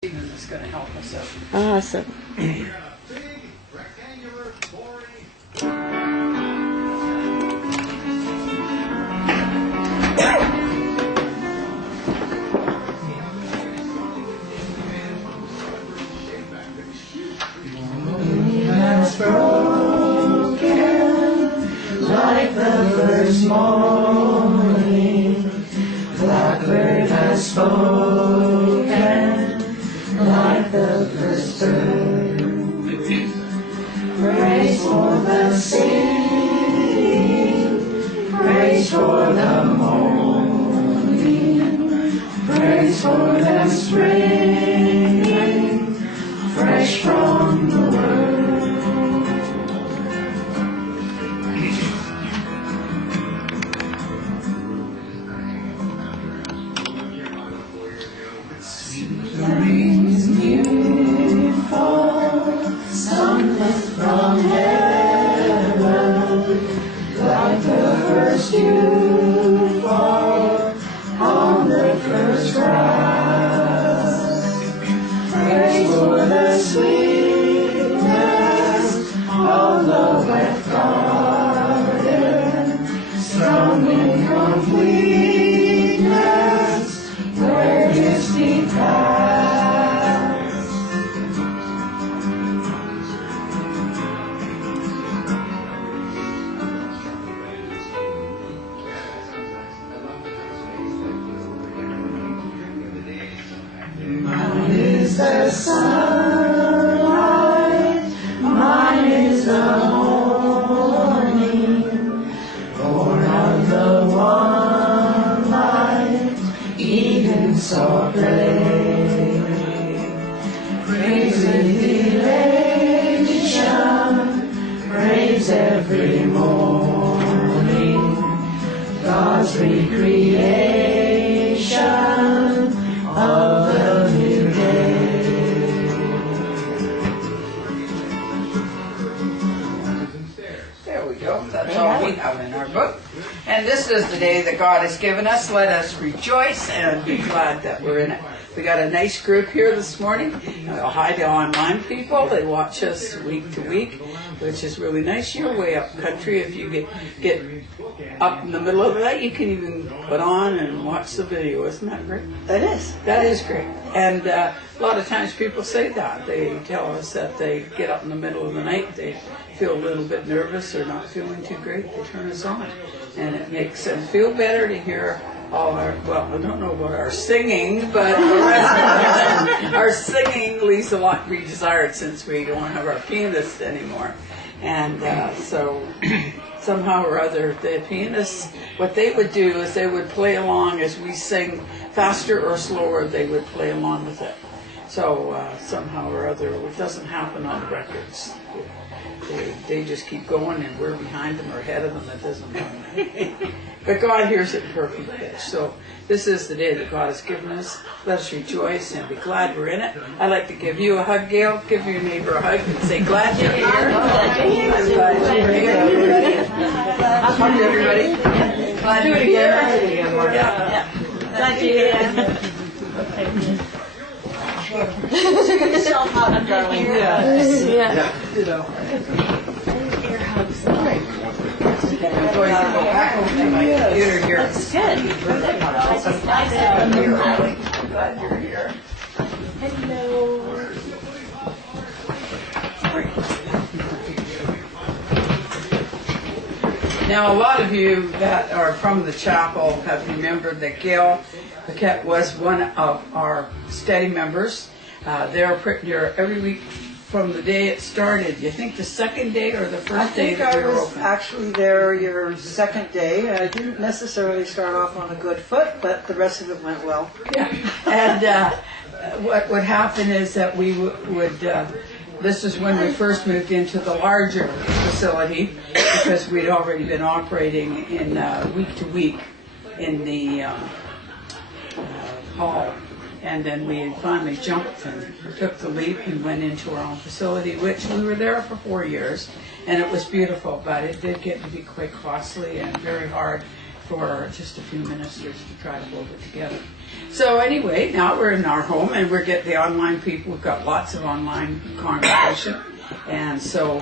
Stephen is going to help us out. Awesome. Has broken like the first morning. Blackbird has spoken like the first bird. Praise for the singing, praise for the morning, praise for the spring, fresh from the word. From heaven, like the first dew fall on the first grass. Praise for the sweetness of the wet garden, strong in completeness, where his feet pass. The sunlight, mine is the morning, born of the one light, even saw play. Praise with elation, praise every morning, God's recreation of the new day. That's all we have in our book. And this is the day that God has given us. Let us rejoice and be glad that we're in it. We got a nice group here this morning. Hi to online people. They watch us week to week, which is really nice. You're way up country. If you get up in the middle of the night, you can even put on and watch the video. Isn't that great? That is. That is great. And a lot of times people say that. They tell us that they get up in the middle of the night, they feel a little bit nervous or not feeling too great, they turn us on. And it makes them feel better to hear all our, well, I don't know about our singing, but our singing leaves a lot to be desired since we don't have our pianist anymore. And so somehow or other, the pianists, what they would do is they would play along as we sing faster or slower, they would play along with it. So somehow or other, it doesn't happen on the records. They just keep going and we're behind them or ahead of them. It doesn't matter. But God hears it in perfect pitch. So this is the day that God has given us. Let us rejoice and be glad we're in it. I'd like to give you a hug, Gale. Give your neighbor a hug and say, glad you're here. I'm glad you're here. Hug everybody. Glad you're here. Yeah. Glad you're here. Give yourself a hug, darling. Yeah. You know. Air hugs. I'm going to go back over to my computer here. That's good. I'm glad you're here. Hello. Now, a lot of you that are from the chapel have remembered that Gale, Paquette was one of our steady members. They're here every week from the day it started. You think the second day or the first day that we were open? I was actually there your second day. I didn't necessarily start off on a good foot, but the rest of it went well. Yeah. And what would happen is that we would this is when we first moved into the larger facility because we'd already been operating in week to week in the hall. And then we finally jumped and took the leap and went into our own facility, which we were there for 4 years. And it was beautiful, but it did get to be quite costly and very hard for just a few ministers to try to hold it together. So anyway, now we're in our home and we're getting the online people. We've got lots of online conversation. And so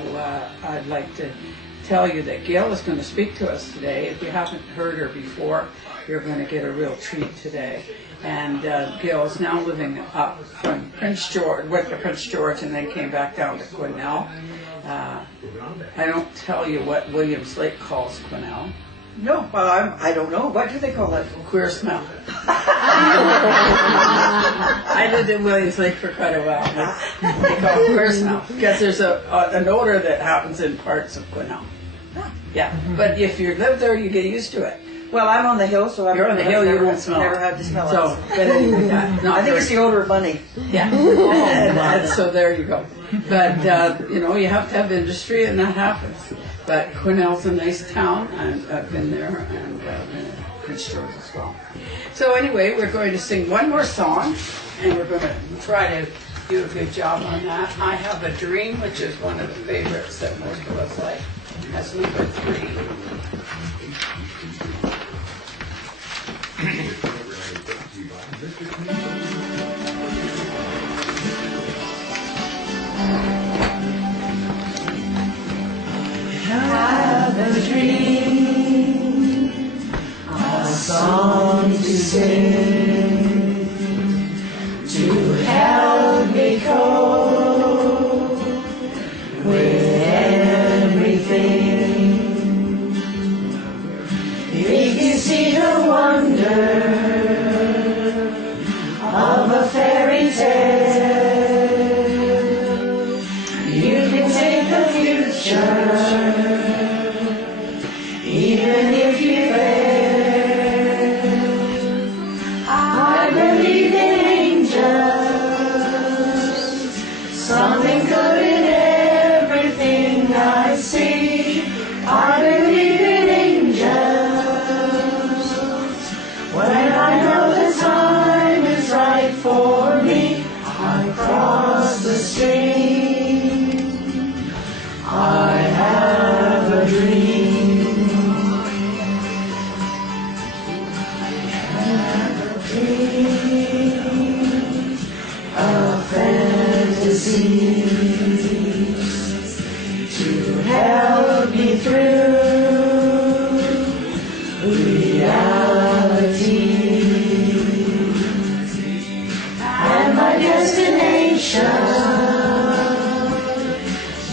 I'd like to tell you that Gale is going to speak to us today. If you haven't heard her before, you're going to get a real treat today. And Gale is now living up from Prince George, went to Prince George and then came back down to Quesnel. I don't tell you what Williams Lake calls Quesnel. No, well, I don't know. What do they call it? Queer smell. I lived in Williams Lake for quite a while. They call it queer smell because there's an odor that happens in parts of Quesnel. Yeah, but if you live there, you get used to it. Well, I'm on the hill, so You're on the hill, you won't smell. Never had to smell So, it. but anyway, I think it's the odor of money. Yeah. And so there you go. But, you have to have industry, and that happens. But Quesnel's a nice town, and I've been there, and been in Prince George as well. So anyway, we're going to sing one more song, and we're going to try to do a good job on that. I Have a Dream, which is one of the favorites that most of us like. That's number 3. Have a dream, a song to sing, to help me cope with everything. If you see the wonder of a fairy tale, you can take the future. Even if you fail, I believe in angels, something good in everything I see. I believe in angels, when I know the time is right for me, I cross the stream. I have a dream. Of fantasies to help me through reality, and my destination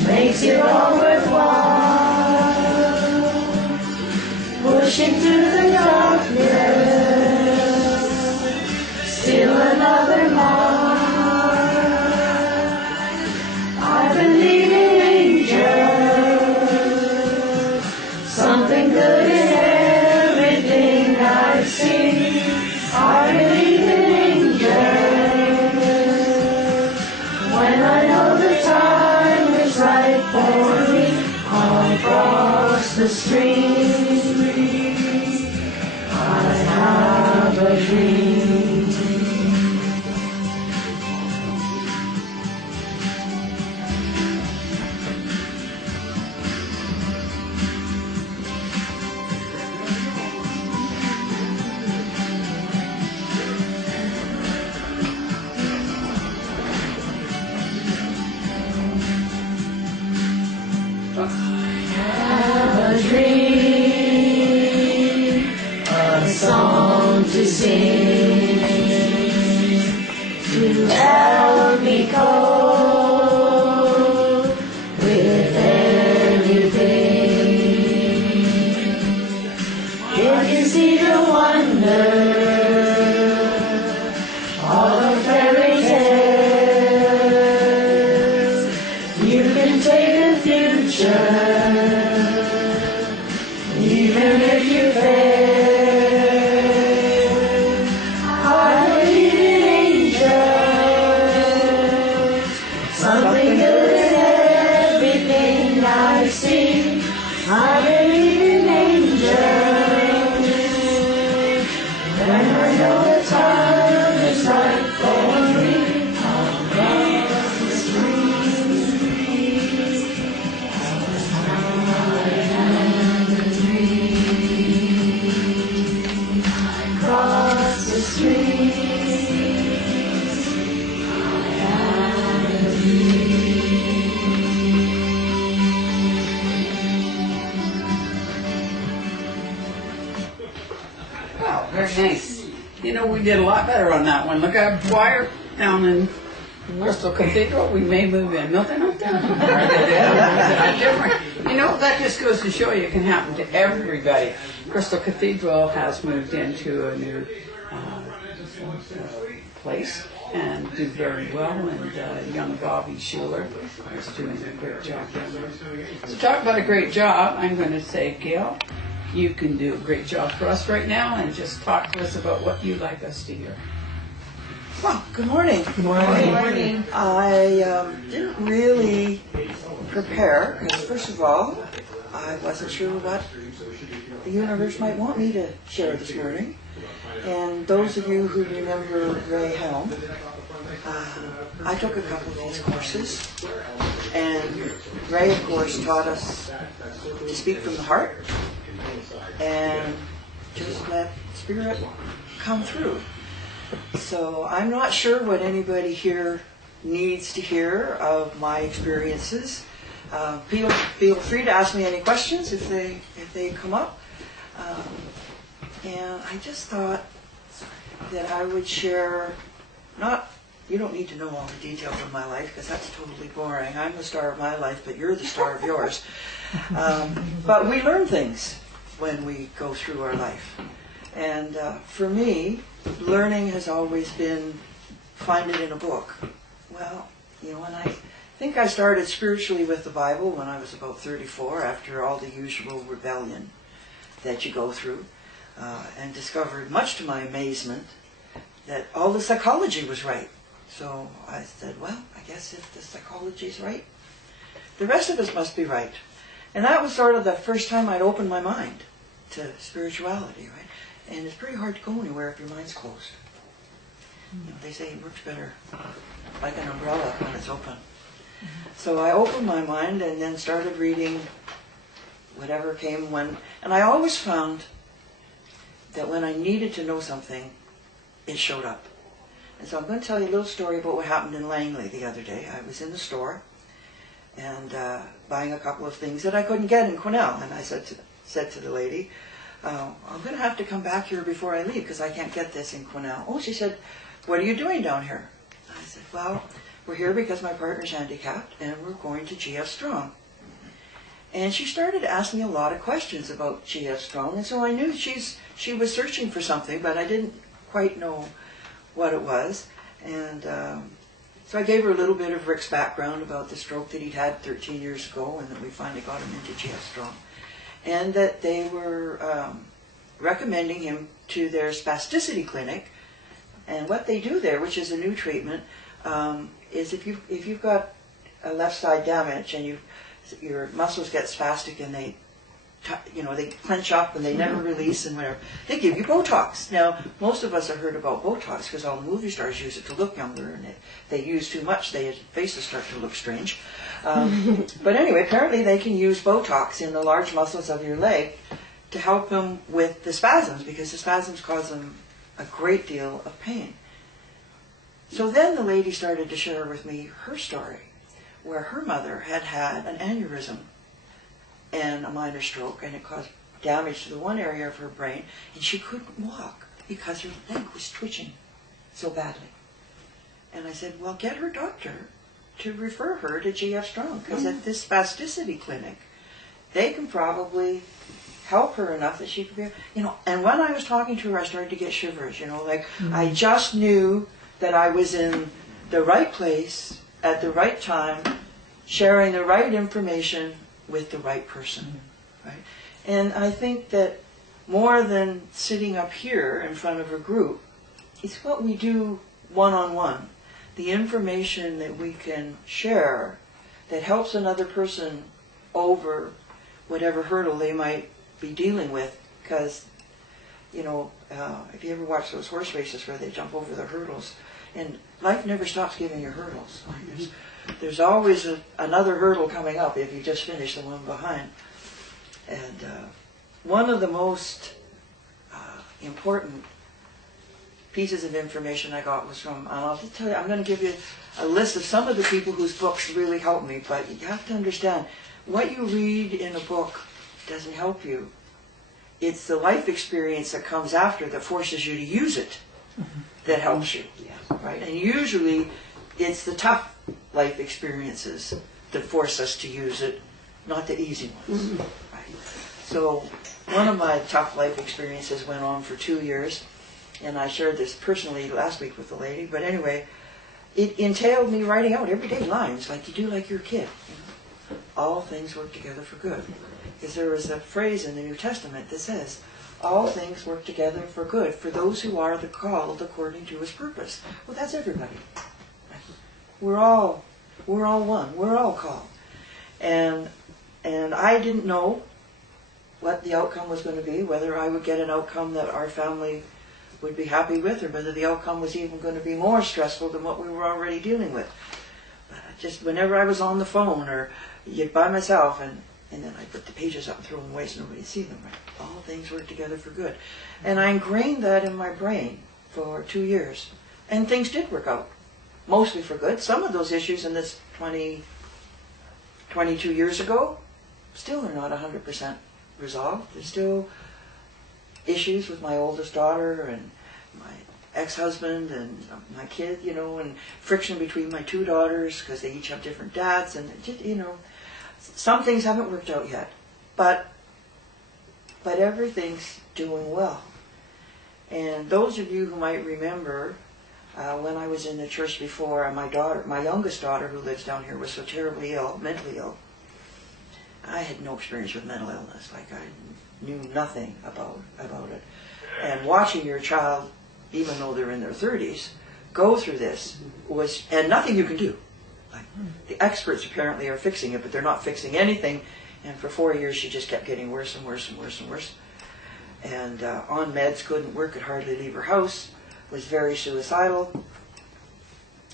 makes it all worthwhile, pushing through the darkness, still another mile. I believe in angels, something good in everything I see. I believe in angels, when I know the time is right for me, I'll cross the stream. I have a dream. Have a dream, a song to sing, to help me cope with everything. If you see the wonder of a fairy tale, you can take the future. Even if you fail, I believe in angels, we did a lot better on that one. Look at choir down in Crystal Cathedral. We may move in. Nothing like that. Different. You know, that just goes to show you it can happen to everybody. Crystal Cathedral has moved into a new place and do very well, and young Bobby Schuler is doing a great job down there. To talk about a great job, I'm going to say, Gale, you can do a great job for us right now and just talk to us about what you'd like us to hear. Well, good morning. Good morning. Good morning. I didn't really prepare because, first of all, I wasn't sure what the universe might want me to share this morning. And those of you who remember Ray Helm, I took a couple of his courses. And Ray, of course, taught us to speak from the heart and just let Spirit come through. So I'm not sure what anybody here needs to hear of my experiences. Feel free to ask me any questions if they come up. And I just thought that I would share, you don't need to know all the details of my life because that's totally boring. I'm the star of my life, but you're the star of yours. But we learn things when we go through our life. And for me, learning has always been find it in a book. Well, and I think I started spiritually with the Bible when I was about 34 after all the usual rebellion that you go through. And discovered, much to my amazement, that all the psychology was right. So I said, well, I guess if the psychology is right, the rest of us must be right. And that was sort of the first time I'd opened my mind to spirituality, right? And it's pretty hard to go anywhere if your mind's closed. They say it works better like an umbrella when it's open. So I opened my mind and then started reading whatever came when, and I always found that when I needed to know something, it showed up. And so I'm going to tell you a little story about what happened in Langley the other day. I was in the store and buying a couple of things that I couldn't get in Quesnel. And I said to the lady, I'm going to have to come back here before I leave because I can't get this in Quesnel. Oh, she said, what are you doing down here? I said, well, we're here because my partner's handicapped and we're going to GF Strong. And she started to ask me a lot of questions about GF Strong, and so I knew she was searching for something, but I didn't quite know what it was. And so I gave her a little bit of Rick's background about the stroke that he'd had 13 years ago, and that we finally got him into GF Strong. And that they were recommending him to their spasticity clinic. And what they do there, which is a new treatment, is if you've got a left side damage and your muscles get spastic and they clench up and they never release and whatever, they give you Botox. Now, most of us have heard about Botox because all the movie stars use it to look younger, and if they use too much, their faces start to look strange. But anyway, apparently they can use Botox in the large muscles of your leg to help them with the spasms, because the spasms cause them a great deal of pain. So then the lady started to share with me her story, where her mother had had an aneurysm and a minor stroke, and it caused damage to the one area of her brain, and she couldn't walk because her leg was twitching so badly. And I said, well, get her doctor to refer her to GF Strong, because at this spasticity clinic, they can probably help her enough that she could be, and when I was talking to her, I started to get shivers, I just knew that I was in the right place at the right time, sharing the right information with the right person, right? And I think that more than sitting up here in front of a group, it's what we do one-on-one. The information that we can share that helps another person over whatever hurdle they might be dealing with. Because, if you ever watch those horse races where they jump over the hurdles, and life never stops giving you hurdles. There's always another hurdle coming up if you just finish the one behind. And one of the most important pieces of information I got was from, and I'll just tell you, I'm going to give you a list of some of the people whose books really helped me, but you have to understand, what you read in a book doesn't help you. It's the life experience that comes after that forces you to use it. that helps you, right? And usually it's the tough life experiences that force us to use it, not the easy ones, right? So one of my tough life experiences went on for 2 years, and I shared this personally last week with the lady, but anyway, it entailed me writing out everyday lines like you do like your kid. You know? All things work together for good. Because there is a phrase in the New Testament that says, all things work together for good for those who are the called according to his purpose. Well, that's everybody. We're all one. We're all called. And I didn't know what the outcome was going to be, whether I would get an outcome that our family would be happy with, or whether the outcome was even going to be more stressful than what we were already dealing with. But just whenever I was on the phone or by myself, and then I put the pages up and throw them away so nobody would see them. Right? All things work together for good. And I ingrained that in my brain for 2 years. And things did work out, mostly for good. Some of those issues in this 22 years ago still are not 100% resolved. There's still issues with my oldest daughter and my ex-husband and my kid, you know, and friction between my 2 daughters because they each have different dads, and just, you know, some things haven't worked out yet, but everything's doing well. And those of you who might remember when I was in the church before, my youngest daughter who lives down here was so terribly ill, mentally ill. I had no experience with mental illness, like I knew nothing about it. And watching your child, even though they're in their 30s, go through this and nothing you can do. Like, the experts apparently are fixing it, but they're not fixing anything. And for 4 years, she just kept getting worse and worse and worse and worse. And on meds, couldn't work, could hardly leave her house, was very suicidal.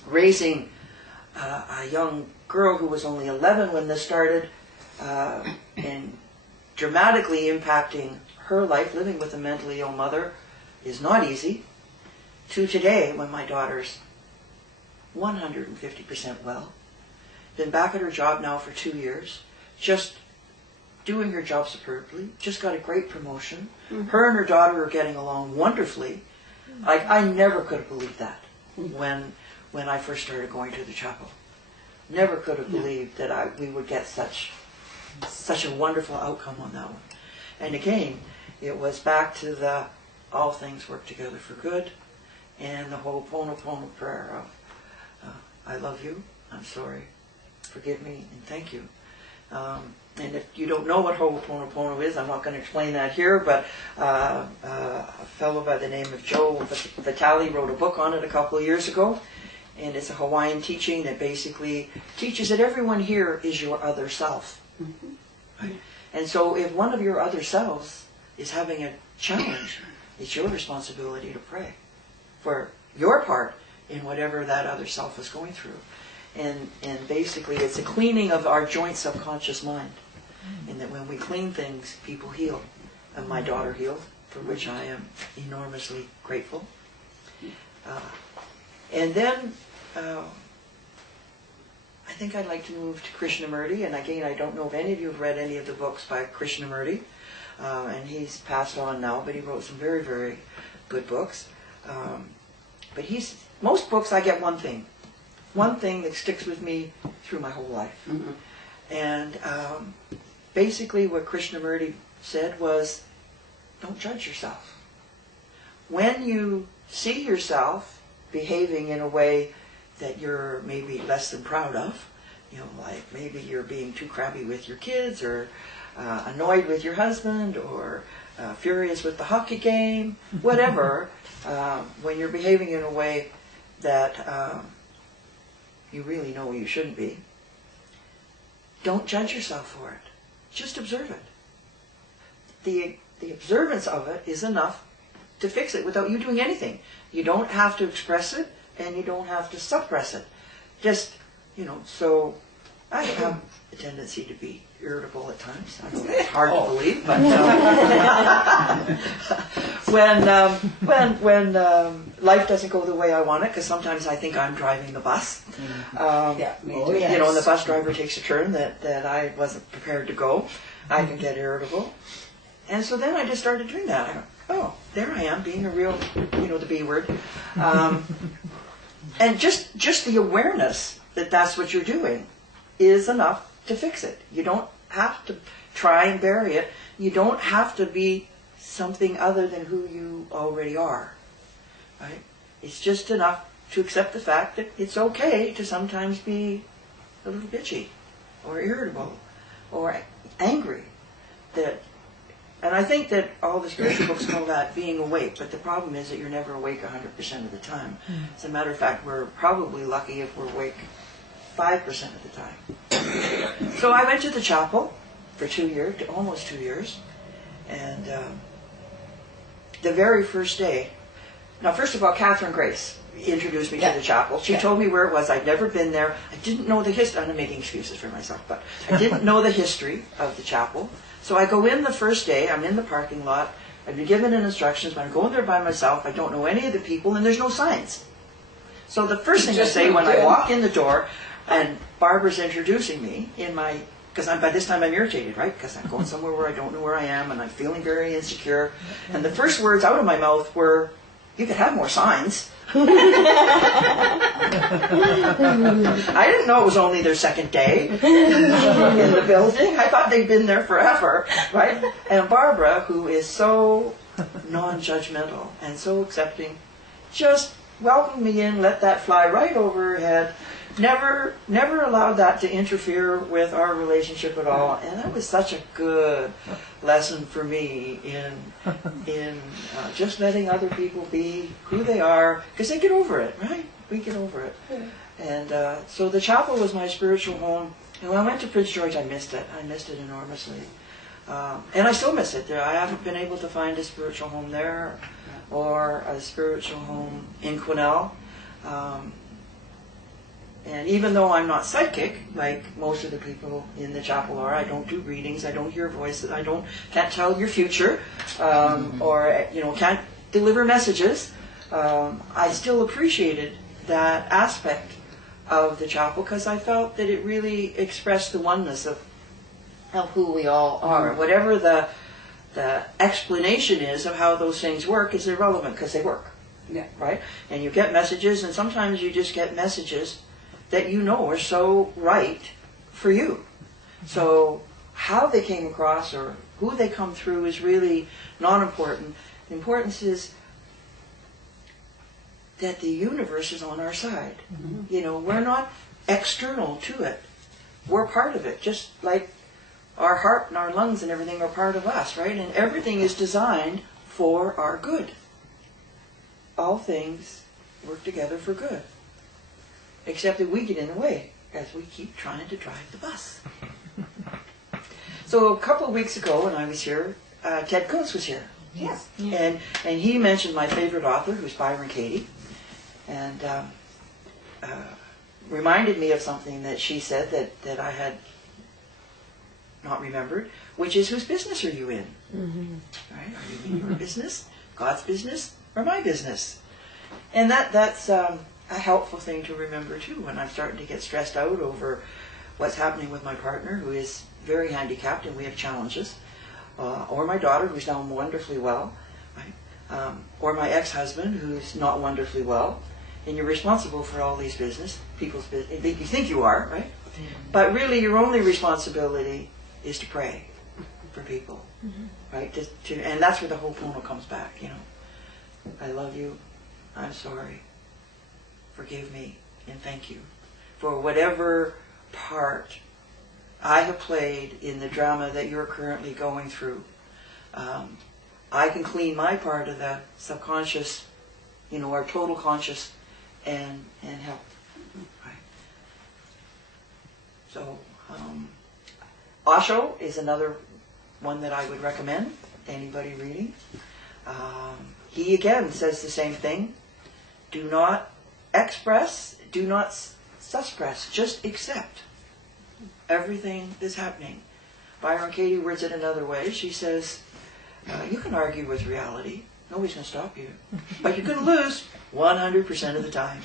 Raising a young girl who was only 11 when this started, and dramatically impacting her life, living with a mentally ill mother, is not easy. To today, when my daughter's 150% well, been back at her job now for 2 years, just doing her job superbly, just got a great promotion. Her and her daughter are getting along wonderfully. Like, I never could have believed that when I first started going to the chapel. Never could have believed that we would get such a wonderful outcome on that one. And again, it was back to the all things work together for good, and the Ho'oponopono prayer of I love you, I'm sorry, forgive me, and thank you. And if you don't know what Ho'oponopono is, I'm not going to explain that here, but a fellow by the name of Joe Vitale wrote a book on it a couple of years ago, and it's a Hawaiian teaching that basically teaches that everyone here is your other self. Right? And so if one of your other selves is having a challenge, it's your responsibility to pray for your part in whatever that other self is going through. And basically it's a cleaning of our joint subconscious mind. And that when we clean things, people heal. And my daughter healed, for which I am enormously grateful. And then I think I'd like to move to Krishnamurti. And again, I don't know if any of you have read any of the books by Krishnamurti. And he's passed on now, but he wrote some very, very good books. But most books I get one thing that sticks with me through my whole life. And basically what Krishnamurti said was, don't judge yourself. When you see yourself behaving in a way that you're maybe less than proud of, you know, like maybe you're being too crabby with your kids, or annoyed with your husband, or furious with the hockey game, whatever, when you're behaving in a way that you really know you shouldn't be, don't judge yourself for it. Just observe it. The observance of it is enough to fix it without you doing anything. You don't have to express it, and you don't have to suppress it. Just, you know, so I have a tendency to be irritable at times. I know it's hard to believe, but when life doesn't go the way I want it, because sometimes I think I'm driving the bus. You know, and the bus driver takes a turn that I wasn't prepared to go, I can get irritable. And so then I just started doing that. oh, there I am, being a real, the B word. And just the awareness that that's what you're doing is enough to fix it. You don't have to try and bury it. You don't have to be something other than who you already are, right? It's just enough to accept the fact that it's okay to sometimes be a little bitchy or irritable or angry. And I think that all the spiritual books call that being awake, but the problem is that you're never awake 100% of the time. As a matter of fact, we're probably lucky if we're awake 5% of the time. So I went to the chapel for 2 years, almost 2 years, and the very first day, now first of all, Catherine Grace introduced me to the chapel. She told me where it was. I'd never been there. I didn't know the history. I'm making excuses for myself, but I didn't know the history of the chapel. So I go in the first day. I'm in the parking lot. I've been given instructions, but I'm going there by myself. I don't know any of the people, and there's no signs. So the first thing I say when I walk in the door, and Barbara's introducing me because by this time I'm irritated, right? Because I'm going somewhere where I don't know where I am, and I'm feeling very insecure. And the first words out of my mouth were, "You could have more signs." I didn't know it was only their second day in the building. I thought they'd been there forever, right? And Barbara, who is so non-judgmental and so accepting, just welcomed me in, let that fly right over her head, never allowed that to interfere with our relationship at all. And that was such a good lesson for me in just letting other people be who they are, because they get over it, right? We get over it. And so the chapel was my spiritual home. And when I went to Prince George, I missed it. I missed it enormously. And I still miss it. I haven't been able to find a spiritual home there or a spiritual home in Quesnel. And even though I'm not psychic, like most of the people in the chapel are, I don't do readings, I don't hear voices, can't tell your future, or can't deliver messages. I still appreciated that aspect of the chapel because I felt that it really expressed the oneness of who we all are. Whatever the explanation is of how those things work is irrelevant because they work. Yeah. Right? And you get messages, and sometimes you just get messages that are so right for you. So how they came across or who they come through is really not important. The importance is that the universe is on our side. Mm-hmm. We're not external to it. We're part of it, just like our heart and our lungs and everything are part of us, right? And everything is designed for our good. All things work together for good. Except that we get in the way as we keep trying to drive the bus. So a couple of weeks ago when I was here, Ted Kuntz was here. Yes. And he mentioned my favorite author, who's Byron Katie, and reminded me of something that she said that I had not remembered, which is, whose business are you in? Mm-hmm. Right? Are you in your business, God's business, or my business? And that's a helpful thing to remember too when I'm starting to get stressed out over what's happening with my partner, who is very handicapped and we have challenges, or my daughter, who's now wonderfully well, right? Or my ex-husband, who's not wonderfully well. And you're responsible for all these people's business. You think you are, right? Mm-hmm. But really your only responsibility is to pray for people, mm-hmm. right? And that's where the Ho'oponopono comes back, I love you, I'm sorry, forgive me, and thank you for whatever part I have played in the drama that you're currently going through. I can clean my part of the subconscious, our total conscious, and help. Right. So, Osho is another one that I would recommend to anybody reading. He again says the same thing. Do not express, do not suppress, just accept everything that's happening. Byron Katie words it another way. She says, you can argue with reality. Nobody's going to stop you. But you're going to lose 100% of the time.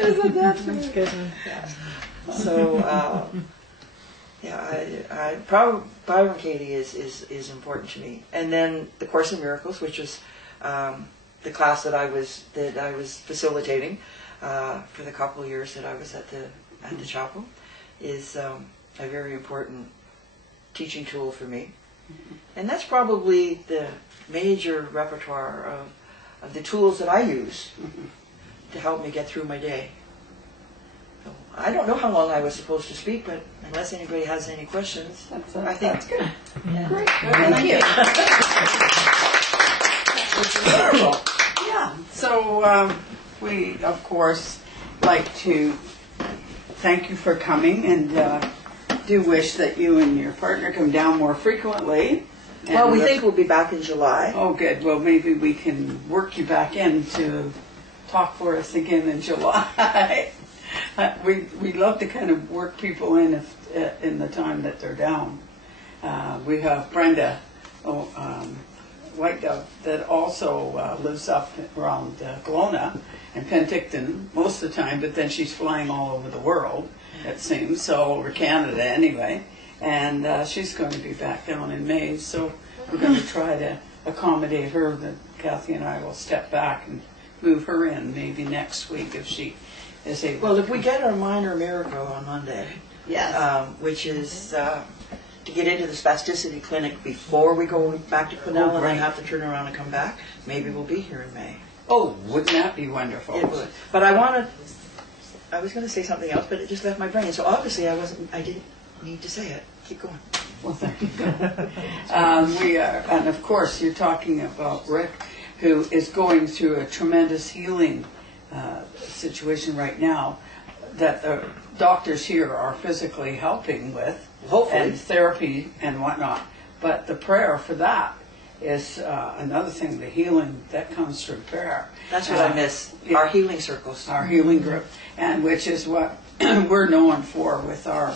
Isn't that good? So, Byron Katie is important to me. And then the Course in Miracles, which is the class that I was facilitating for the couple of years that I was at the chapel, is a very important teaching tool for me. And that's probably the major repertoire of the tools that I use to help me get through my day. So I don't know how long I was supposed to speak, but unless anybody has any questions, I think that's good. Yeah. Great. Thank you. Yeah. So we, of course, like to thank you for coming, and do wish that you and your partner come down more frequently. Well, we think we'll be back in July. Oh, good. Well, maybe we can work you back in to talk for us again in July. We love to kind of work people in the time that they're down. We have Brenda White Dove that also lives up around Kelowna and Penticton most of the time, but then she's flying all over the world, it seems, so all over Canada anyway. And she's going to be back down in May, so we're going to try to accommodate her. That Kathy and I will step back and move her in maybe next week if she is able. Well, if we get our minor miracle on Monday, yes, which is to get into the spasticity clinic before we go back to Quesnel and then have to turn around and come back, maybe we'll be here in May. Oh, wouldn't that be wonderful? It would. But I was going to say something else, but it just left my brain. So obviously I didn't need to say it. Keep going. Well, thank you. We are, and of course, you're talking about Rick, who is going through a tremendous healing situation right now that the doctors here are physically helping with, hopefully, and therapy and whatnot. But the prayer for that is another thing, the healing that comes through prayer. That's what I miss, our healing circles. Our healing group, and which is what we're known for with our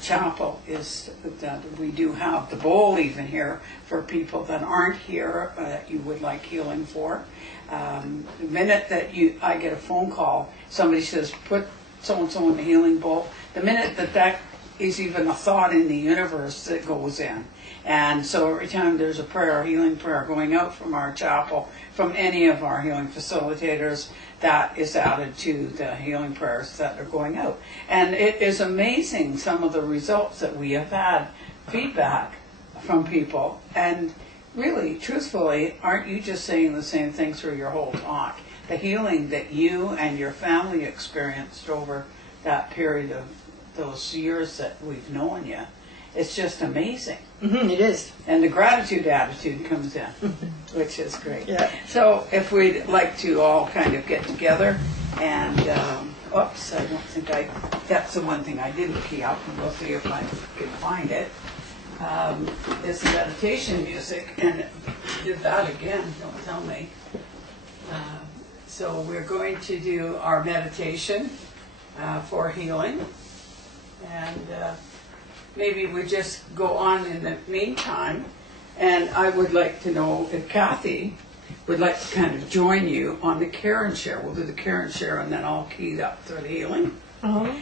chapel, is that we do have the bowl even here for people that aren't here that you would like healing for. The minute that I get a phone call, somebody says, put so-and-so in the healing bowl, the minute that is even a thought in the universe that goes in. And so every time there's a prayer, a healing prayer going out from our chapel, from any of our healing facilitators, that is added to the healing prayers that are going out. And it is amazing some of the results that we have had feedback from people. And really, truthfully, aren't you just saying the same thing through your whole talk? The healing that you and your family experienced over that period of those years that we've known you, it's just amazing. Mm-hmm, it is. And the gratitude attitude comes in, which is great. Yeah. So if we'd like to all kind of get together and, oops, I don't think that's the one thing I didn't key up, and we'll see if I can find it. It's the meditation music, and did that again, don't tell me. So we're going to do our meditation for healing, and maybe we just go on in the meantime. And I would like to know if Kathy would like to kind of join you on the care and share. We'll do the care and share, and then I'll key up to the healing. Uh-huh.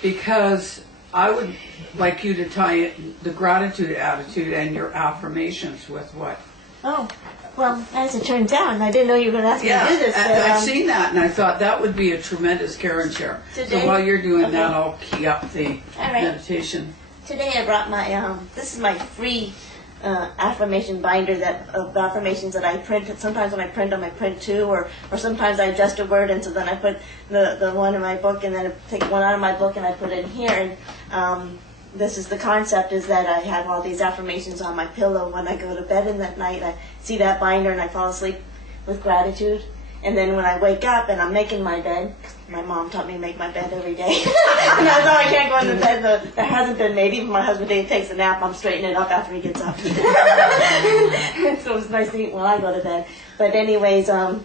Because I would like you to tie it, the gratitude attitude and your affirmations with what? Oh, well, as it turns out, and I didn't know you were going to ask me to do this. But, I've seen that, and I thought that would be a tremendous care and share. Today? So while you're doing that, Okay. I'll key up the All right. meditation. Today I brought my, this is my free affirmation binder of affirmations that I print. Sometimes when I print them, I print two, or sometimes I adjust a word, and so then I put the one in my book, and then I take one out of my book and I put it in here. And this is the concept, is that I have all these affirmations on my pillow when I go to bed in that night. I see that binder and I fall asleep with gratitude. And then when I wake up and I'm making my bed, my mom taught me to make my bed every day. And I thought I can't go into bed that hasn't been made. Even my husband, Dave, takes a nap, I'm straightening it up after he gets up. So it's nice to eat when I go to bed. But anyways, I'm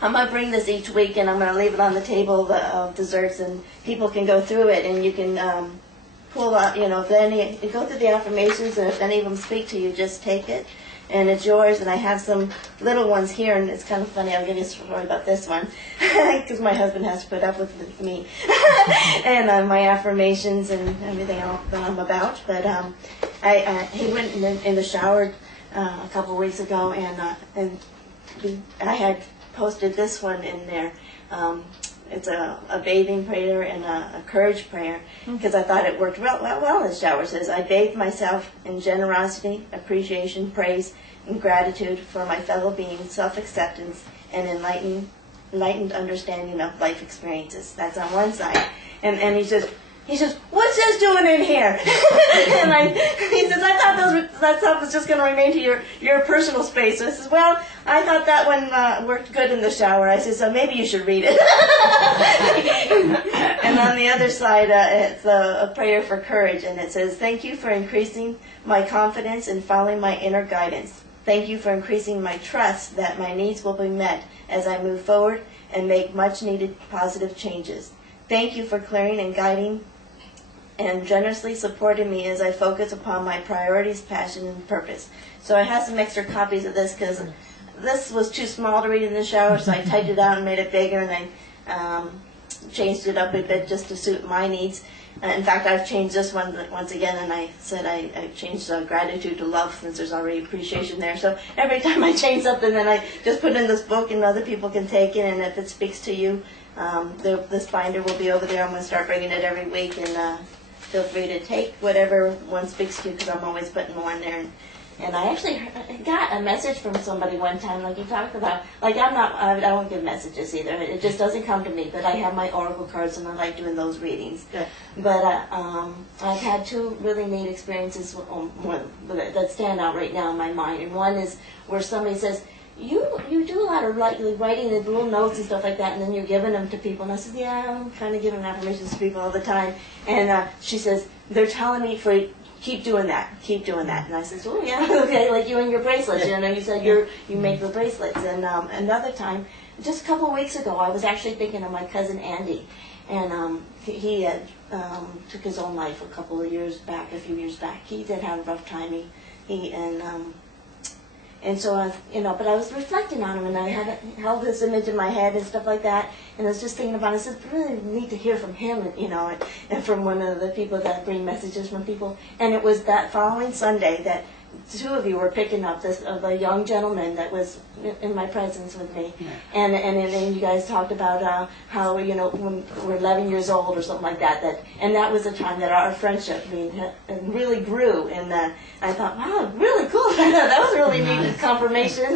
going to bring this each week, and I'm going to leave it on the table of desserts, and people can go through it, and you can pull out, if any, go through the affirmations, and if any of them speak to you, just take it. and it's yours, and I have some little ones here, and it's kind of funny. I'll give you a story about this one, because my husband has to put up with me, and my affirmations and everything else that I'm about. But he went in the shower a couple of weeks ago, and I had posted this one in there. It's a bathing prayer and a courage prayer, because I thought it worked well in the shower. It says, I bathe myself in generosity, appreciation, praise, and gratitude for my fellow beings, self-acceptance, and enlightened understanding of life experiences. That's on one side. And he says, what's this doing in here? And he says, I thought that stuff was just going to remain to your personal space. So I says, well, I thought that one worked good in the shower. I said, so maybe you should read it. And on the other side, it's a prayer for courage. And it says, thank you for increasing my confidence and following my inner guidance. Thank you for increasing my trust that my needs will be met as I move forward and make much needed positive changes. Thank you for clearing and guiding and generously supporting me as I focus upon my priorities, passion, and purpose. So I have some extra copies of this because this was too small to read in the shower, so I typed it out and made it bigger, and I changed it up a bit just to suit my needs. In fact, I've changed this one once again, and I said I changed gratitude to love, since there's already appreciation there. So every time I change something, then I just put in this book, and other people can take it, and if it speaks to you, this binder will be over there. I'm going to start bringing it every week, and feel free to take whatever one speaks to you, because I'm always putting one there. And I actually got a message from somebody one time, like you talked about. Like I don't give messages either. It just doesn't come to me. But I have my oracle cards, and I like doing those readings. Yeah. But I've had two really neat experiences that stand out right now in my mind. And one is where somebody says, you do a lot of writing the little notes and stuff like that, and then you're giving them to people. And I said, yeah, I'm kind of giving affirmations to people all the time. And she says, they're telling me keep doing that. And I said, oh yeah, okay, like you and your bracelets. You know, you said you make the bracelets. And another time, just a couple of weeks ago, I was actually thinking of my cousin Andy, and he had took his own life a few years back. He did have a rough time. And so but I was reflecting on him, and I had held this image in my head and stuff like that, and I was just thinking about it. It's really neat to hear from him, and from one of the people that bring messages from people. And it was that following Sunday that two of you were picking up this of a young gentleman that was in my presence with me, yeah. and you guys talked about how when we're 11 years old or something like that, and that was the time that our friendship really grew, and I thought, wow, really cool. That was really neat confirmation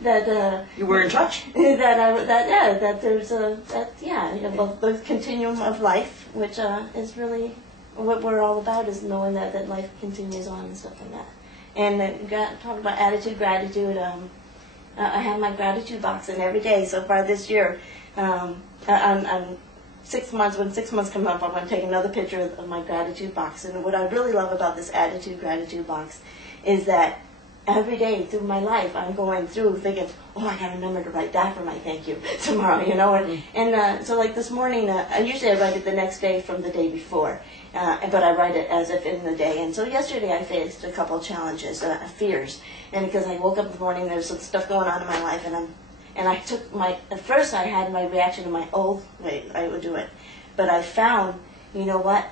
that you were in touch. That there's the continuum of life, which is really what we're all about, is knowing that life continues on and stuff like that. And talking about attitude, gratitude, I have my gratitude box in every day so far this year. On 6 months, when 6 months come up, I'm going to take another picture of my gratitude box. And what I really love about this attitude, gratitude box is that every day through my life, I'm going through thinking, oh, I got to remember to write that for my thank you tomorrow, And so like this morning, usually I write it the next day from the day before. But I write it as if in the day. And so yesterday I faced a couple of challenges, fears. And because I woke up in the morning, there was some stuff going on in my life. And I took at first I had my reaction to my old way I would do it. But I found, you know what,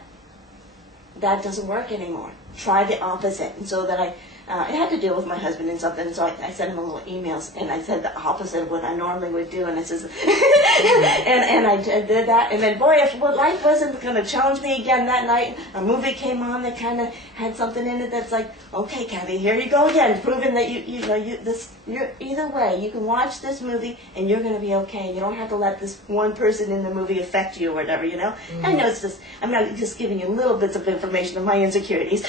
that doesn't work anymore. Try the opposite. And so that I had to deal with my husband and something, so I sent him a little emails, and I said the opposite of what I normally would do, and I says, and I did that, and then boy, if life wasn't going to challenge me again that night, a movie came on that kind of had something in it that's like, okay, Kathy, here you go again, proving that you're either way, you can watch this movie and you're going to be okay. You don't have to let this one person in the movie affect you or whatever, I know it's just, I'm not just giving you little bits of information of my insecurities,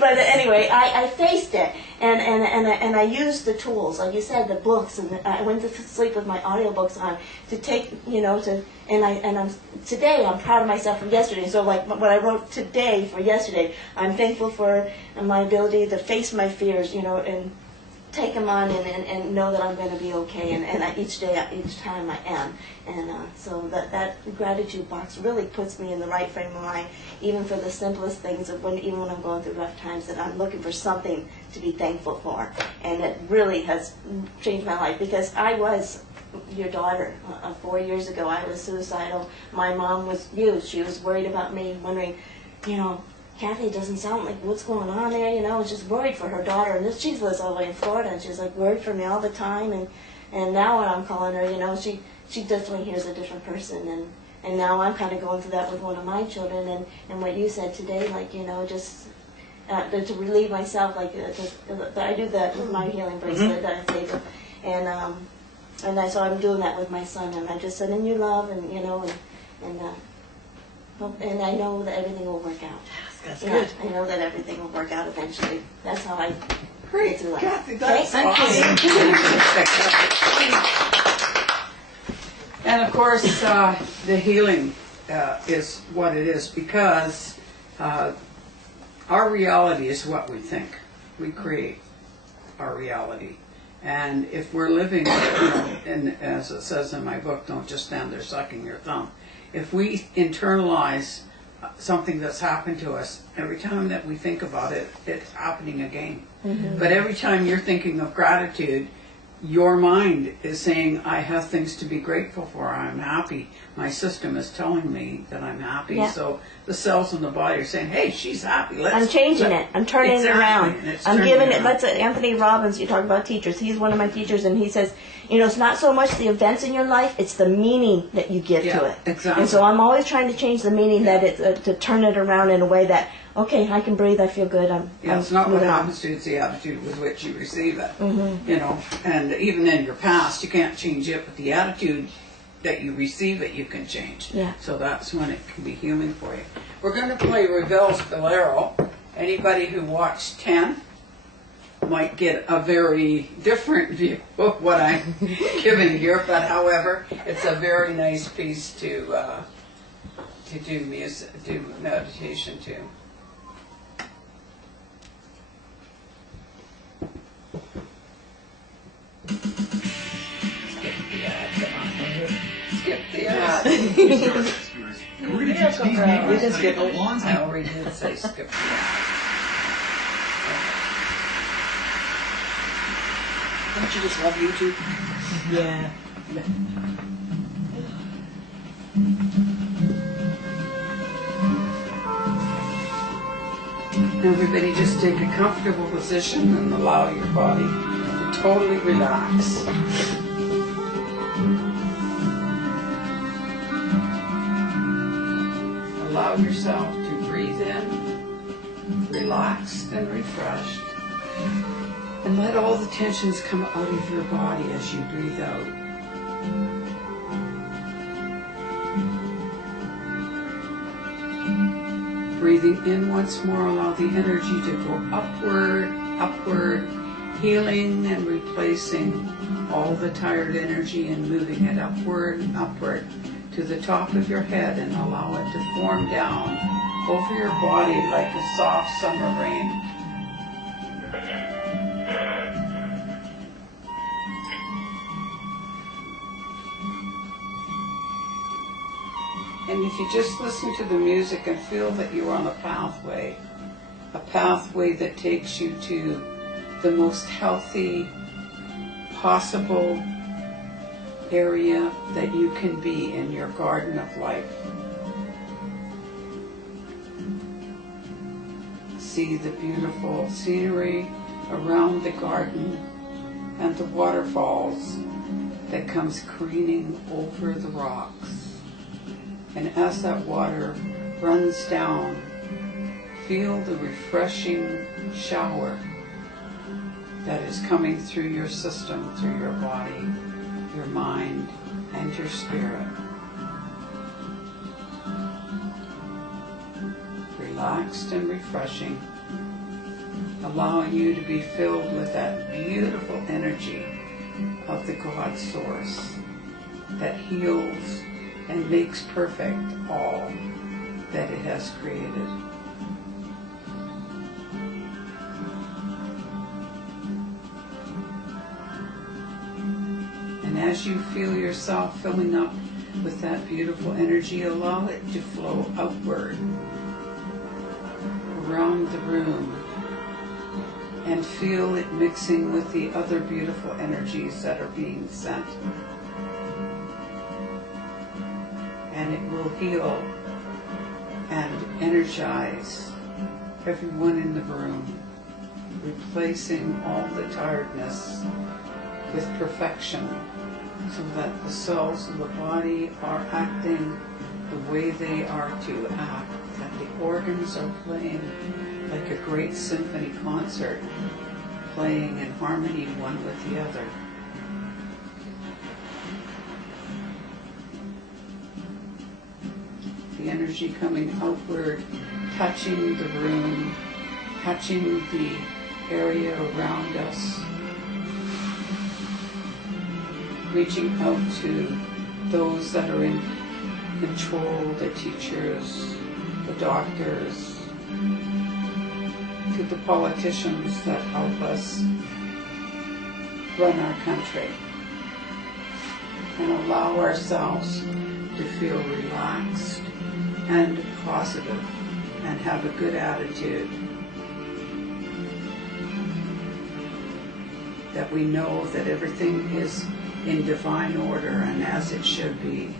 but anyway, I faced it, and I used the tools, like you said, the books, and I went to sleep with my audiobooks on to take, today I'm proud of myself from yesterday. So like what I wrote today for yesterday, I'm thankful for my ability to face my fears, take them on and know that I'm going to be okay, and each time I am. And so that gratitude box really puts me in the right frame of mind, even for the simplest things, even when I'm going through rough times, that I'm looking for something to be thankful for. And it really has changed my life, because I was your daughter. 4 years ago, I was suicidal. My mom was used. She was worried about me, wondering, Kathy doesn't sound like what's going on there, just worried for her daughter. And she lives all the way in Florida, and she's like worried for me all the time. And now when I'm calling her, she definitely hears a different person. And now I'm kind of going through that with one of my children. And what you said today, just to relieve myself, I do that with my healing bracelet that I say, so I'm doing that with my son, and I'm just sending you love, and I know that everything will work out. That's good. I know that everything will work out eventually. That's how I Great, get through life. Kathy, that's Okay? awesome. And of course, the healing is what it is, because our reality is what we think. We create our reality. And if we're living, and as it says in my book, don't just stand there sucking your thumb. If we internalize something that's happened to us, every time that we think about it, it's happening again. Mm-hmm. But every time you're thinking of gratitude, your mind is saying, I have things to be grateful for, I'm happy. My system is telling me that I'm happy. Yeah. So the cells in the body are saying, hey, she's happy. I'm changing it. I'm turning it around. I'm giving it. Anthony Robbins, you talk about teachers. He's one of my teachers, and he says, it's not so much the events in your life, it's the meaning that you give to it. Exactly. And so I'm always trying to change the meaning, to turn it around in a way that, okay, I can breathe, I feel good, I'm it's not what happens to you, it's the attitude with which you receive it. Mm-hmm. And even in your past, you can't change it, but the attitude that you receive it, you can change. Yeah. So that's when it can be healing for you. We're going to play Ravel's Bolero. Anybody who watched 10 might get a very different view of what I'm giving here, but however, it's a very nice piece to do meditation to. Skip the ad. We can skip it. I already did say skip the ad. Don't you just love YouTube? Yeah. Everybody just take a comfortable position and allow your body to totally relax. Allow yourself to breathe in, relaxed and refreshed. And let all the tensions come out of your body as you breathe out. Breathing in once more, allow the energy to go upward, healing and replacing all the tired energy and moving it upward and upward to the top of your head, and allow it to form down over your body like a soft summer rain. And if you just listen to the music and feel that you're on a pathway that takes you to the most healthy possible area that you can be in your garden of life. See the beautiful scenery around the garden and the waterfalls that comes careening over the rocks. And as that water runs down, feel the refreshing shower that is coming through your system, through your body, your mind, and your spirit. Relaxed and refreshing, allowing you to be filled with that beautiful energy of the God Source that heals and makes perfect all that it has created. as you feel yourself filling up with that beautiful energy, allow it to flow outward, around the room, and feel it mixing with the other beautiful energies that are being sent. And it will heal and energize everyone in the room, replacing all the tiredness with perfection, so that the cells of the body are acting the way they are to act, that the organs are playing like a great symphony concert, playing in harmony one with the other. The energy coming outward, touching the room, touching the area around us, reaching out to those that are in control, the teachers, the doctors, to the politicians that help us run our country, and allow ourselves to feel relaxed and positive and have a good attitude, that we know that everything is in divine order and as it should be,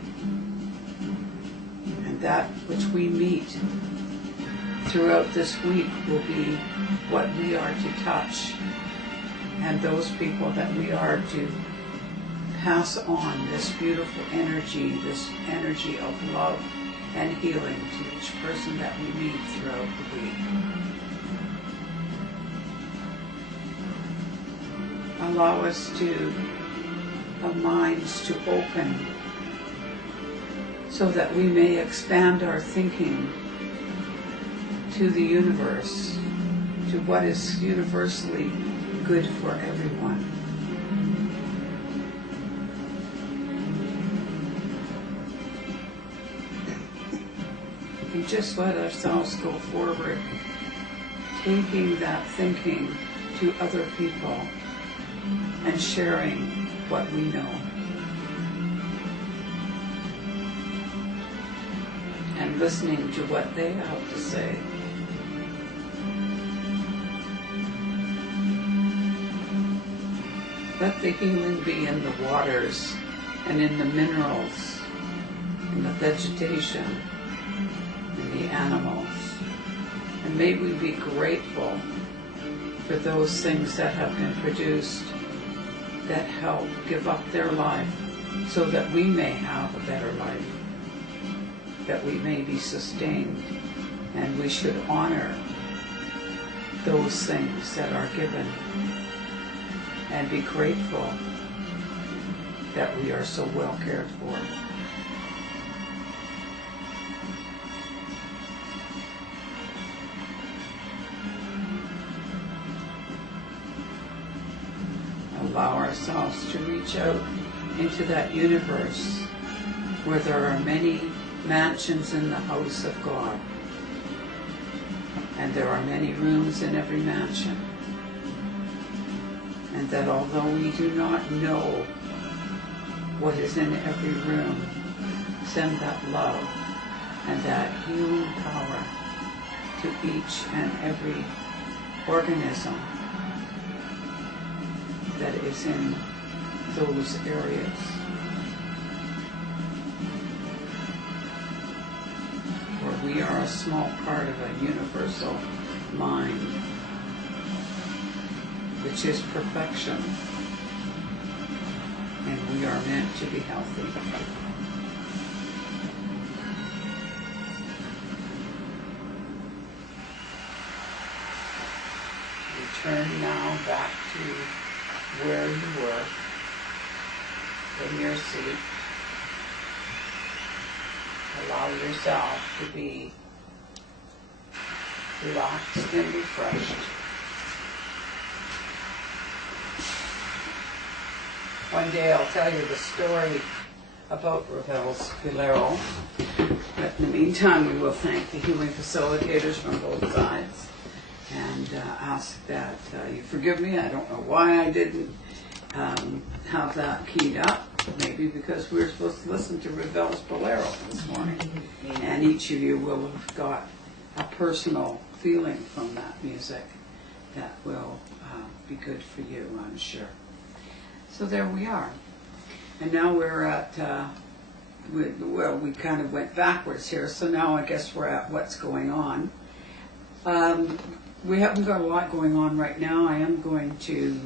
and that which we meet throughout this week will be what we are to touch, and those people that we are to pass on this beautiful energy, this energy of love and healing to each person that we meet throughout the week. Allow us to have minds to open so that we may expand our thinking to the universe, to what is universally good for everyone. And just let ourselves go forward, taking that thinking to other people and sharing what we know. And listening to what they have to say. Let the healing be in the waters and in the minerals, in the vegetation, in the animals. And may we be grateful for those things that have been produced that help give up their life so that we may have a better life, that we may be sustained, and we should honor those things that are given and be grateful that we are so well cared for. Allow ourselves to reach out into that universe where there are many mansions in the house of God, and there are many rooms in every mansion, and that although we do not know what is in every room, send that love and that healing power to each and every organism that is in those areas. For we are a small part of a universal mind, which is perfection, and we are meant to be healthy. Return now back to where you were, in your seat. Allow yourself to be relaxed and refreshed. One day I'll tell you the story about Ravel's Filero, but in the meantime we will thank the healing facilitators from both sides and ask that you forgive me. I don't know why I didn't have that keyed up, maybe because we were supposed to listen to Ravel's Bolero this morning. And each of you will have got a personal feeling from that music that will be good for you, I'm sure. So there we are. And now we're at, we kind of went backwards here, so now I guess we're at what's going on. We haven't got a lot going on right now. I am going to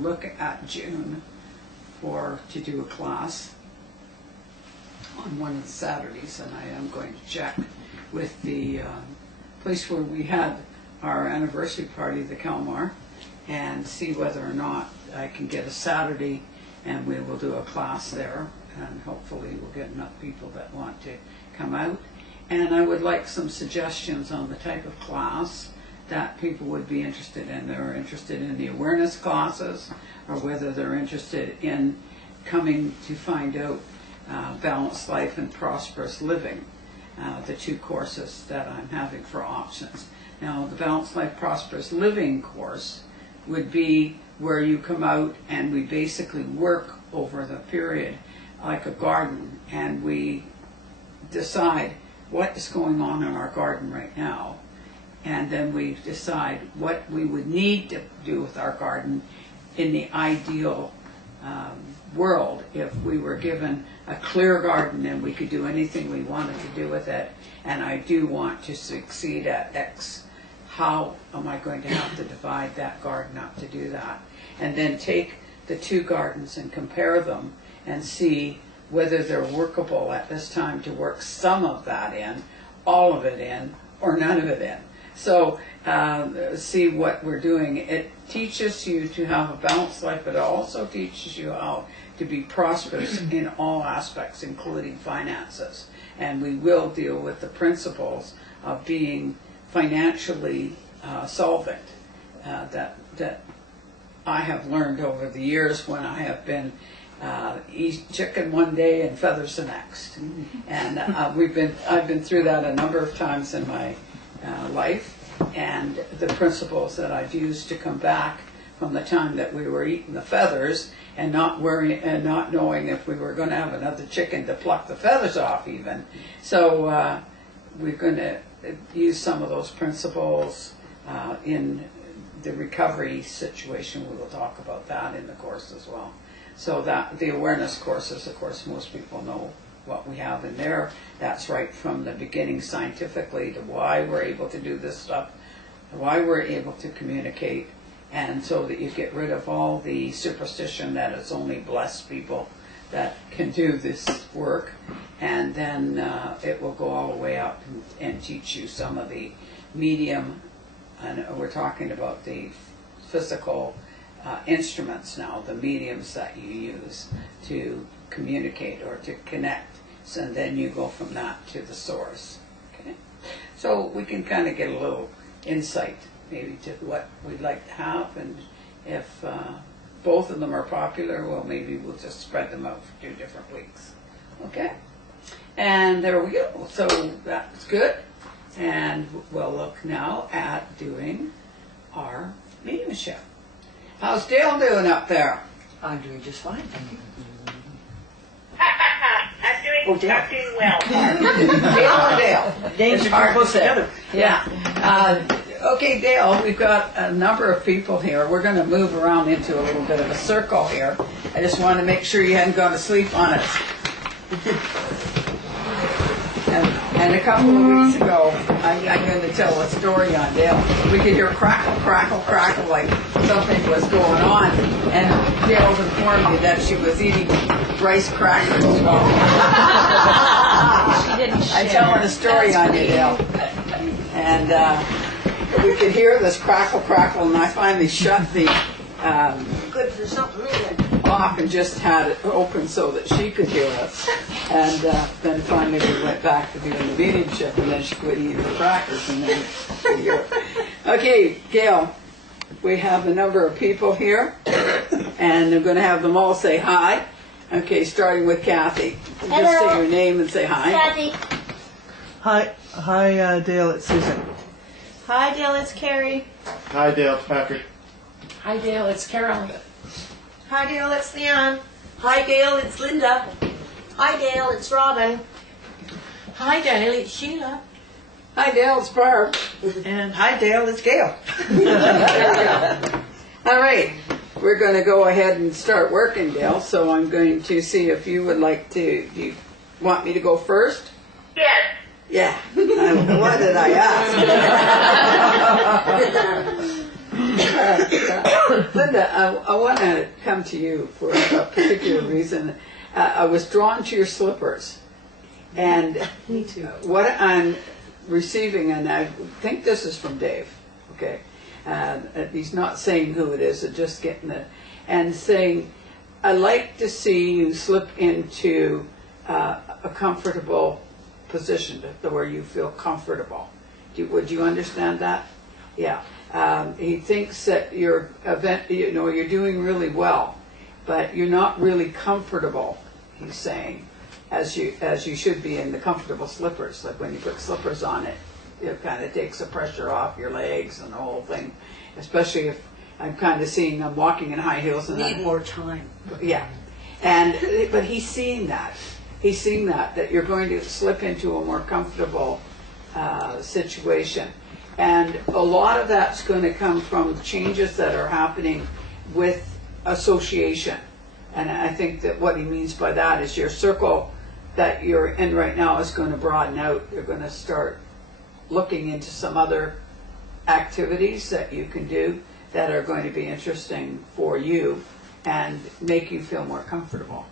look at June to do a class on one of the Saturdays, and I am going to check with the place where we had our anniversary party, the Kalmar, and see whether or not I can get a Saturday and we will do a class there, and hopefully we'll get enough people that want to come out. And I would like some suggestions on the type of class that people would be interested in. They're interested in the awareness classes, or whether they're interested in coming to find out balanced life and prosperous living, the two courses that I'm having for options. Now, the Balanced Life Prosperous Living course would be where you come out and we basically work over the period like a garden, and we decide what is going on in our garden right now, and then we decide what we would need to do with our garden in the ideal world if we were given a clear garden and we could do anything we wanted to do with it, and I do want to succeed at X. How am I going to have to divide that garden up to do that? And then take the two gardens and compare them and see whether they're workable at this time to work some of that in, all of it in, or none of it in. So see what we're doing. It teaches you to have a balanced life, but it also teaches you how to be prosperous in all aspects, including finances. And we will deal with the principles of being financially solvent that I have learned over the years when I have been eat chicken one day and feathers the next. And I've been through that a number of times in my life, and the principles that I've used to come back from the time that we were eating the feathers and not worrying and not knowing if we were going to have another chicken to pluck the feathers off even. So we're going to use some of those principles in the recovery situation. We will talk about that in the course as well. So that the awareness courses, of course, most people know what we have in there. That's right from the beginning scientifically to why we're able to do this stuff, why we're able to communicate, and so that you get rid of all the superstition that it's only blessed people that can do this work. And then it will go all the way up and teach you some of the medium, and we're talking about the physical instruments now, the mediums that you use to communicate or to connect. So, and then you go from that to the source. Okay? So we can kind of get a little insight maybe to what we'd like to have, and if both of them are popular, well, maybe we'll just spread them out for 2 different weeks. Okay? And there we go. So that's good. And we'll look now at doing our mediumship. How's Dale doing up there? I'm doing just fine, thank you. I'm doing well. Dale. Names are close together. Yeah. Okay, Dale, we've got a number of people here. We're going to move around into a little bit of a circle here. I just wanted to make sure you hadn't gone to sleep on us. And a couple of weeks ago, I'm going to tell a story on Dale. We could hear crackle, crackle, crackle, like something was going on. And Dale informed me that she was eating rice crackers. She didn't share. I'm telling a story on you, Dale. And we could hear this crackle, crackle, and I finally shut the Good for something either. off and just had it open so that she could hear us. And then finally we went back to doing the mediumship, and then she quit eating the crackers, and then we could hear it. Okay, Gale, we have a number of people here, and I'm going to have them all say hi. Okay, starting with Kathy. Hello. Just say your name and say hi. Kathy. Hi, Dale, it's Susan. Hi, Dale, it's Carrie. Hi, Dale. It's Patrick. Hi, Dale. It's Carol. Hi, Dale, it's Leon. Hi, Gale, it's Linda. Hi, Gale, it's Robin. Hi, Dale, it's Sheila. Hi, Dale, it's Barb. And hi, Dale, it's Gale. All right, we're going to go ahead and start working, Dale. So I'm going to see if you would like to. Do you want me to go first? Yes. Yeah. What did I ask? Linda, I want to come to you for a particular reason. I was drawn to your slippers, and Me too. what I'm receiving, and I think this is from Dave. Okay. He's not saying who it is, just getting it, and saying, I like to see you slip into a comfortable position where you feel comfortable. Would you understand that? Yeah. He thinks that you're doing really well, but you're not really comfortable, he's saying, as you should be in the comfortable slippers. Like when you put slippers on it, it kind of takes the pressure off your legs and the whole thing, especially if I'm kind of seeing I'm walking in high heels and Need more time. yeah, but he's seeing that you're going to slip into a more comfortable situation, and a lot of that's going to come from changes that are happening with association, and I think that what he means by that is your circle that you're in right now is going to broaden out. You're going to start looking into some other activities that you can do that are going to be interesting for you and make you feel more comfortable.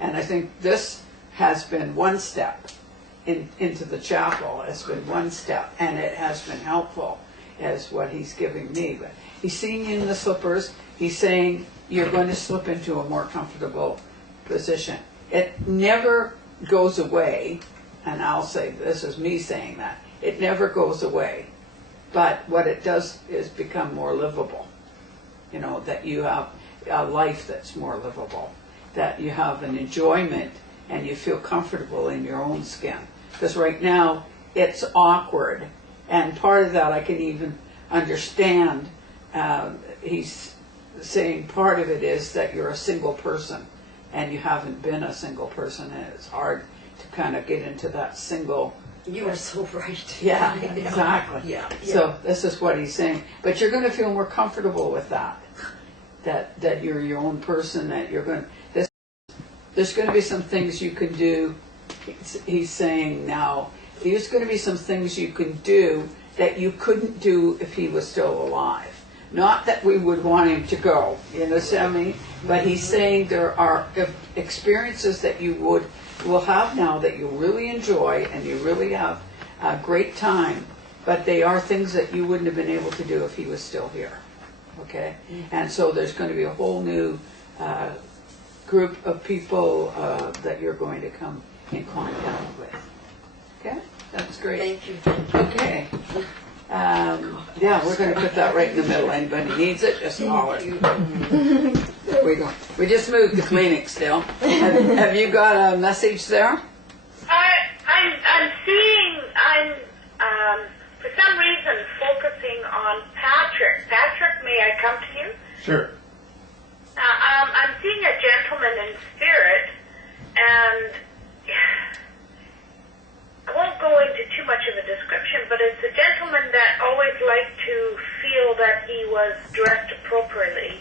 And I think this has been one step into the chapel. It's been one step, and it has been helpful as what he's giving me. But he's seeing you in the slippers. He's saying you're going to slip into a more comfortable position. It never goes away, and I'll say this is me saying that. It never goes away, but what it does is become more livable. You know, that you have a life that's more livable, that you have an enjoyment and you feel comfortable in your own skin. Because right now it's awkward, and part of that I can even understand. He's saying part of it is that you're a single person and you haven't been a single person, and it's hard to kind of get into that single. You are so right. Yeah, exactly. Yeah. So this is what he's saying. But you're going to feel more comfortable with that. That you're your own person, that you're going to, there's going to be some things you can do. He's saying now, there's going to be some things you can do that you couldn't do if he was still alive. Not that we would want him to go, you understand me? But he's saying there are experiences that you will have now that you really enjoy and you really have a great time, but they are things that you wouldn't have been able to do if he was still here. Okay? And so there's going to be a whole new group of people that you're going to come in contact with. Okay? That's great. Thank you. Okay. Yeah, we're going to put that right in the middle. Anybody needs it, just holler. There we go. We just moved the clinic still. Have you got a message there? I'm for some reason focusing on Patrick. Patrick, may I come to you? Sure. I'm seeing a gentleman in spirit, and I won't go into too much of a description, but it's a gentleman that always liked to feel that he was dressed appropriately.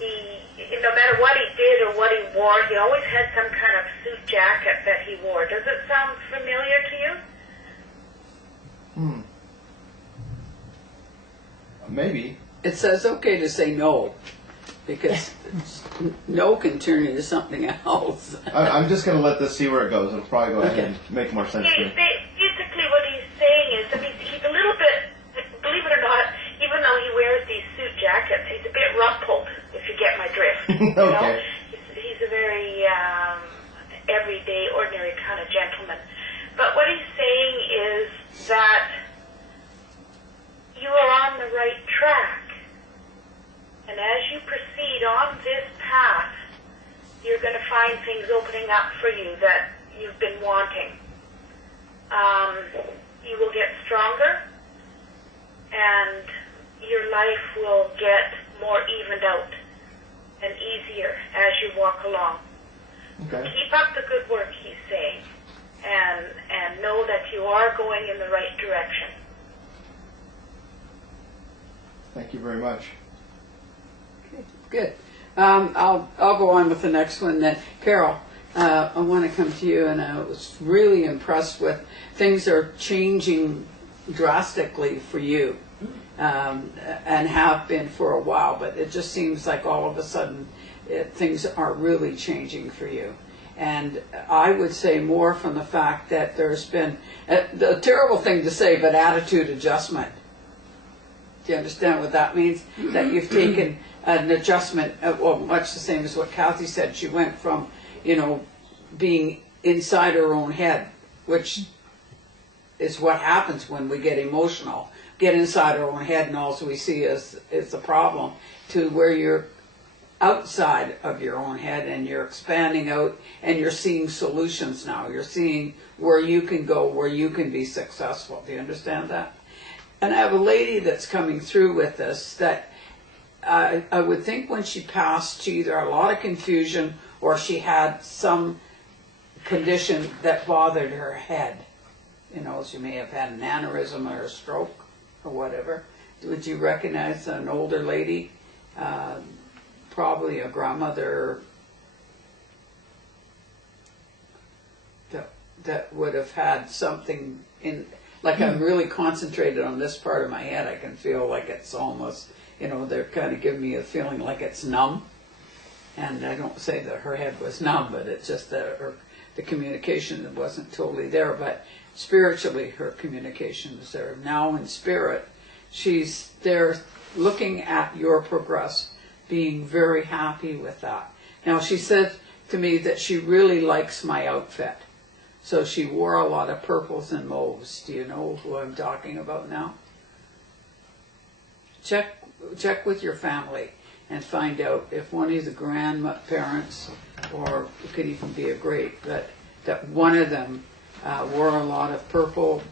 No matter what he did or what he wore, he always had some kind of suit jacket that he wore. Does it sound familiar to you? Maybe. It says okay to say no, because no can turn into something else. I'm just going to let this see where it goes. It'll probably go ahead Okay. and make more sense to me. Basically what he's saying is that he's a little bit, believe it or not, even though he wears these suit jackets, he's a bit rumpled, if you get my drift. You know? Okay. He's a very everyday, ordinary kind of gentleman. But what he's saying is that you are on the right track. And as you proceed on this path, you're going to find things opening up for you that you've been wanting. You will get stronger, and your life will get more evened out and easier as you walk along. Okay. Keep up the good work, he's saying, and know that you are going in the right direction. Thank you very much. Good. I'll go on with the next one then. Carol, I want to come to you, and I was really impressed with things are changing drastically for you, and have been for a while, but it just seems like all of a sudden things are really changing for you. And I would say more from the fact that there's been a terrible thing to say, but attitude adjustment. Do you understand what that means? That you've taken an adjustment, well, much the same as what Kathy said. She went from, being inside her own head, which is what happens when we get emotional, get inside our own head and all we see is the problem, to where you're outside of your own head and you're expanding out and you're seeing solutions now. You're seeing where you can go, where you can be successful. Do you understand that? And I have a lady that's coming through with this that I would think when she passed, she either had a lot of confusion or she had some condition that bothered her head. She may have had an aneurysm or a stroke or whatever. Would you recognize an older lady, probably a grandmother, that would have had something in, like I'm really concentrated on this part of my head. I can feel like it's almost, they're kind of giving me a feeling like it's numb. And I don't say that her head was numb, but it's just that the communication wasn't totally there. But spiritually, her communication is there. Now in spirit, she's there looking at your progress, being very happy with that. Now she said to me that she really likes my outfit. So she wore a lot of purples and mauves. Do you know who I'm talking about now? Check with your family and find out if one of the grandparents, or it could even be a great, that one of them wore a lot of purple,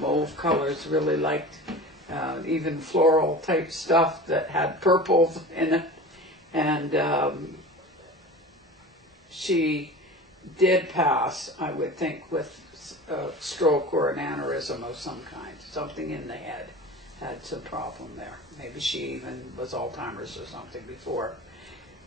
mauve colors, really liked even floral type stuff that had purples in it. And she did pass, I would think, with a stroke or an aneurysm of some kind. Something in the head had some problem there. Maybe she even was Alzheimer's or something before.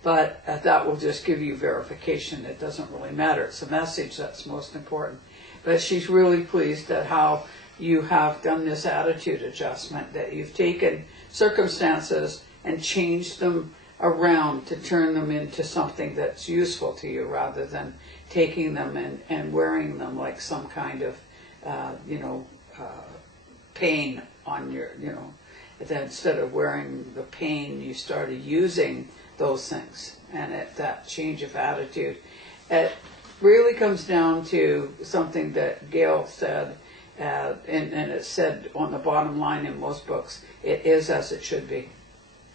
But that will just give you verification. It doesn't really matter. It's the message that's most important. But she's really pleased at how you have done this attitude adjustment, that you've taken circumstances and changed them around to turn them into something that's useful to you, rather than taking them and wearing them like some kind of, pain on your, that instead of wearing the pain, you started using those things. And that change of attitude, it really comes down to something that Gale said, and it's said on the bottom line in most books, it is as it should be.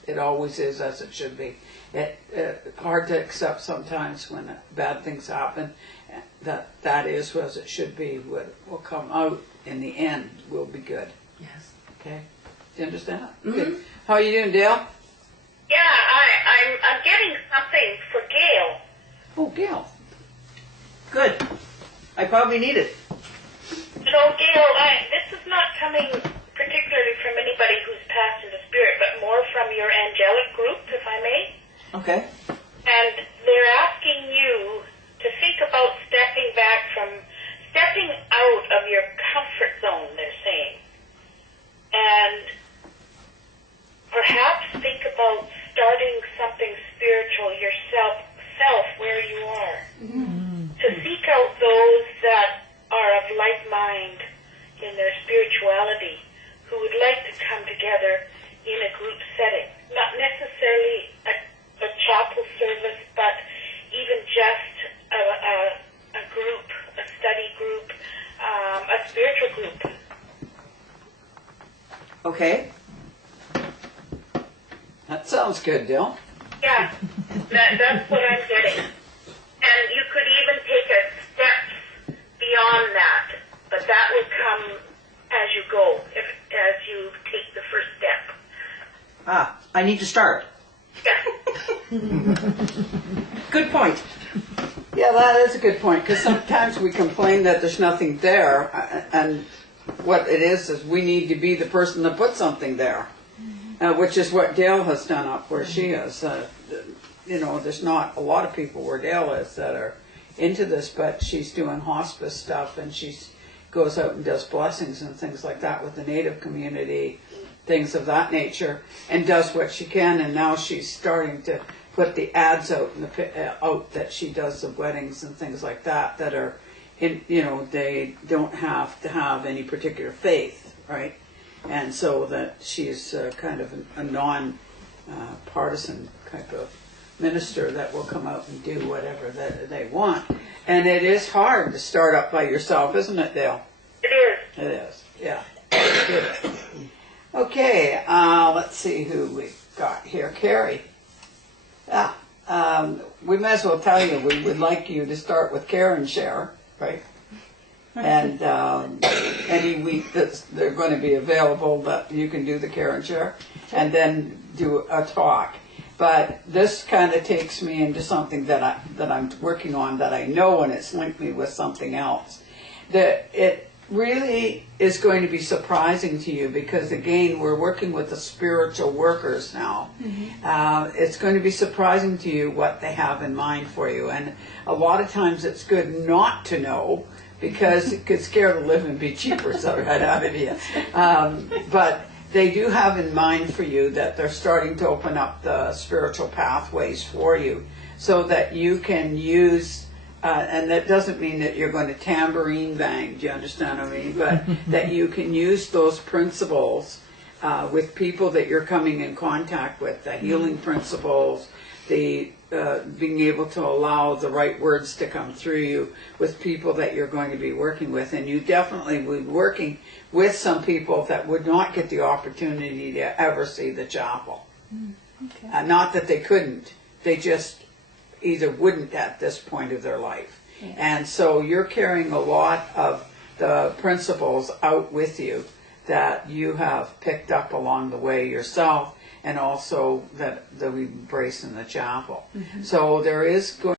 It always is as it should be. It's hard to accept sometimes when bad things happen, that is as it should be. What will come out in the end will be good. Yes. Okay? Do you understand that? Mm-hmm. Good. How are you doing, Dale? Yeah, I'm getting something for Gale. Oh, Gale. Good. I probably need it. Gale, this is not coming particularly from anybody who's passed into spirit, but more from your angelic group, if I may. Okay. And they're asking you to think about stepping out of your comfort zone, they're saying. And perhaps think about starting something spiritual yourself where you are. Mm-hmm. To seek out those that are of like mind in their spirituality, who would like to come together in a group setting. Not necessarily a chapel service, but even just a group, a study group, a spiritual group. Okay. That sounds good, Dale. Yeah, that's what I'm getting. And you could even take a step beyond that, but that would come as you go, as you take the first step. I need to start. Yeah. Good point. Yeah, that is a good point, because sometimes we complain that there's nothing there, and what it is we need to be the person that puts something there, which is what Gale has done up where she is. You know, there's not a lot of people where Gale is that are into this, but she's doing hospice stuff, and she goes out and does blessings and things like that with the Native community, things of that nature, and does what she can, and now she's starting to put the ads out out that she does the weddings and things like that that are in, you know, they don't have to have any particular faith, right? And so that she's kind of a non-partisan type of minister that will come out and do whatever that they want. And it is hard to start up by yourself, isn't it, Dale? It is. It is, yeah. Good. Okay, let's see who we got here. Carrie. We may as well tell you we would like you to start with care and share, right? And any week that they're going to be available that you can do the care and share, and then do a talk. But this kind of takes me into something that I'm working on that I know, and it's linked me with something else. That it really is going to be surprising to you, because again, we're working with the spiritual workers now. It's going to be surprising to you what they have in mind for you, and a lot of times it's good not to know, because it could scare the living bejeepers right out of you. But they do have in mind for you that they're starting to open up the spiritual pathways for you, so that you can use and that doesn't mean that you're going to tambourine bang, do you understand what I mean? But that you can use those principles with people that you're coming in contact with, the healing principles, the being able to allow the right words to come through you with people that you're going to be working with. And you definitely will be working with some people that would not get the opportunity to ever see the chapel. Okay. Not that they couldn't, they just either wouldn't at this point of their life. Yeah. And so you're carrying a lot of the principles out with you that you have picked up along the way yourself, and also that we embrace in the chapel. So there is going